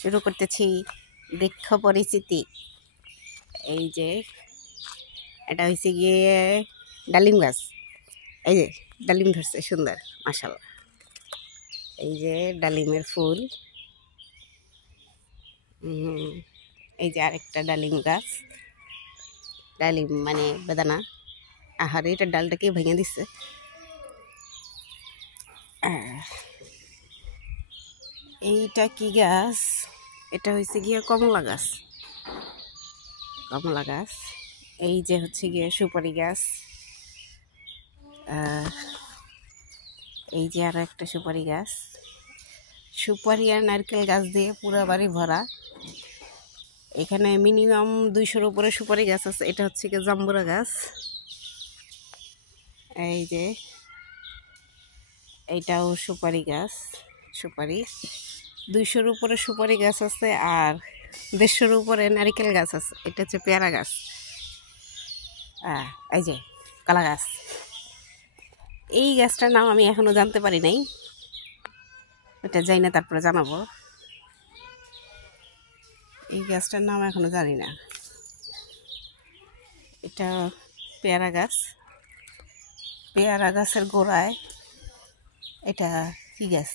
শুরু করতেছি বৃক্ষ পরিচিতি। এই যে এটা হয়েছে গিয়ে ডালিম গাছ। এই যে ডালিম ধরছে সুন্দর মাশাআল্লাহ। এই যে ডালিমের ফুল। এই যে আরেকটা ডালিম গাছ। ডালিম মানে বেদানা। আহারে এটা ডালটাকে ভেঙে দিচ্ছে। এইটা কি গাছ? এটা হয়েছে গিয়ে কমলা গাছ। কমলা গাছ। এই যে হচ্ছে গিয়ে সুপারি গাছ। এই যে আরো একটা সুপারি গাছ। সুপারি আর নারকেল গাছ দিয়ে পুরো বাড়ি ভরা। এখানে মিনিমাম 200-র উপরে সুপারি গাছ আছে। এটা হচ্ছে গিয়ে জাম্বুরা গাছ। এই যে এইটাও সুপারি গাছ। সুপারি 200-র উপরে সুপারি গাছ আছে আর 150-র উপরে নারকেল গাছ আছে। এটা হচ্ছে পেয়ারা গাছ। এই যে কলা গাছ। এই গাছটার নাম আমি এখনো জানতে পারি নাই, এটা যাই না তারপরে জানাবো। এই গাছটার নাম এখনো জানি না। এটা পেয়ারা গাছ। পেয়ারা গাছের গোড়ায় এটা কি গাছ?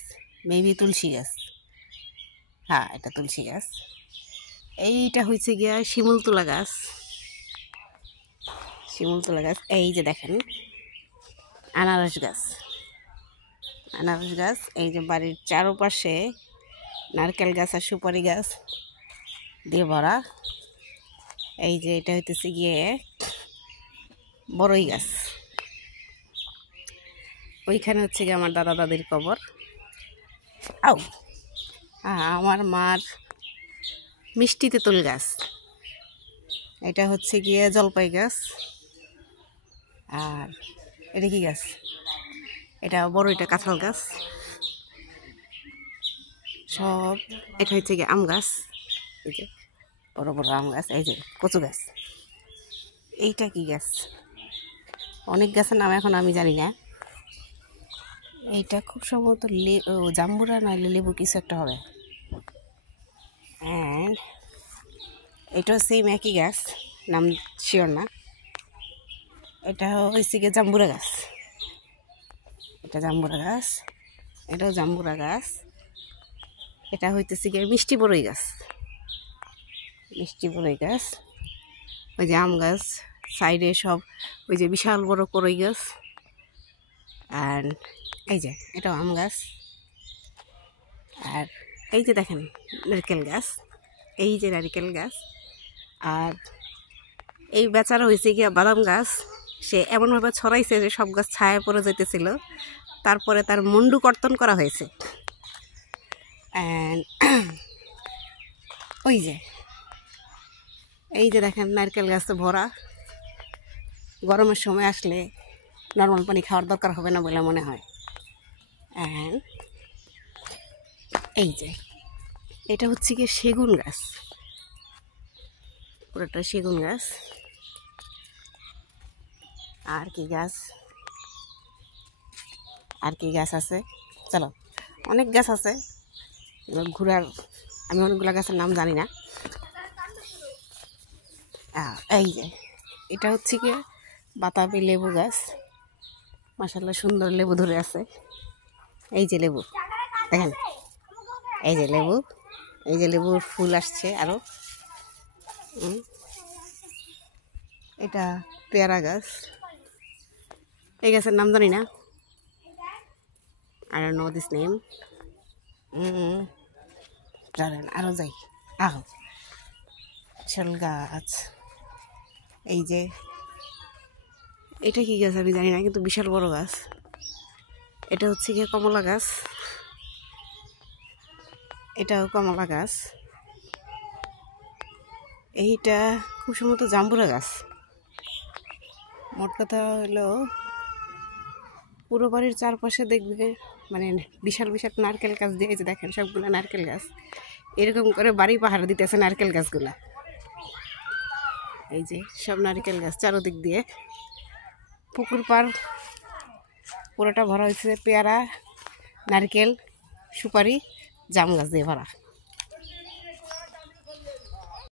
মেবি তুলসী গাছ। হ্যাঁ, এটা তুলসী গাছ। এইটা হয়েছে গিয়া শিমুলতলা গাছ। শিমুলতলা গাছ। এই যে দেখেন আনারস গাছ। আনারস গাছ। এই যে বাড়ির চারপাশে নারকেল গাছ আর সুপারি গাছ দিয়ে ভরা। এই যে এটা হইতেছে গিয়ে বড়ই গাছ। ওইখানে হচ্ছে গিয়ে আমার দাদা দাদির কবর। আমার মার মিষ্টি তেঁতুল গাছ। এটা হচ্ছে গিয়ে জলপাই গাছ। আর এটা কি গাছ? এটা বড়, এটা কাঁঠাল গাছ। সব এটা হচ্ছে গিয়ে আম গাছ। এই যে বড় বড় আম গাছ। এই যে কচু গাছ। এইটা কি গাছ? অনেক গাছের নাম এখন আমি জানি না। এইটা খুব সম্ভবত জাম্বুরা নাহলে লেবু কিছু একটা হবে। অ্যান্ড এটাও সেম একই গাছ, নাম শিওর না। এটা হয়েছে গিয়ে জাম্বুরা গাছ। এটা জাম্বুরা গাছ। এটাও জাম্বুরা গাছ। এটা হইতেছে গিয়ে মিষ্টি বড়ই গাছ। মিষ্টি বড়ই গাছ। ওই যে আম গাছ সাইডে সব ওই যে বিশাল বড় করই গাছ। আর এই যে এটাও আম গাছ। আর এই যে দেখেন নারকেল গাছ। এই যে নারকেল গাছ। আর এই বেচারা হয়েছে গিয়া বাদাম গাছ। সে এমনভাবে ছড়াইছে যে সব গাছ ছায়া পড়ে যেতেছিল। তারপরে তার মুন্ডু কর্তন করা হয়েছে। ওই যে এই যে দেখেন নারকেল গাছে ভরা। গরমের সময় আসলে নর্মাল পানি খাওয়ার দরকার হবে না বলে মনে হয়। এই যে এটা হচ্ছে কি সেগুন গাছ। পুরোটা সেগুন গাছ। আর কি গাছ? আর কি গাছ আছে? চলো, অনেক গাছ আছে ঘুরার। আমি অনেকগুলো গাছের নাম জানি না। এই যে এটা হচ্ছে কি বাতাবি লেবু গাছ। মাশাআল্লাহ সুন্দর লেবু ধরে আছে। এই যে লেবু দেখেন। এই যে লেবু। এই যে লেবুর ফুল আসছে আরো। এটা পেয়ারা গাছ। এই গাছের নাম জানি না। I don't know this name. চলেন আরো যাই। শাল গাছ। এই যে এটা কি গাছ আমি জানি না, কিন্তু বিশাল বড় গাছ। এটা হচ্ছে গিয়ে কমলা গাছ। এটাও কমলা গাছ। এইটা খুব সম্ভবত জাম্বুরা গাছ। মোট কথা হলো পুরো বাড়ির চারপাশে দেখবে মানে বিশাল বিশাল নারকেল গাছ দিয়ে, এই যে দেখেন সবগুলো নারকেল গাছ। এরকম করে বাড়ি পাহাড় দিতেছে নারকেল গাছগুলা। এই যে সব নারকেল গাছ চারোদিক দিয়ে। পুকুর পাড় পুরোটা ভরা হয়েছে পেয়ারা, নারকেল, সুপারি, জাম গাছ দিয়ে ভরা।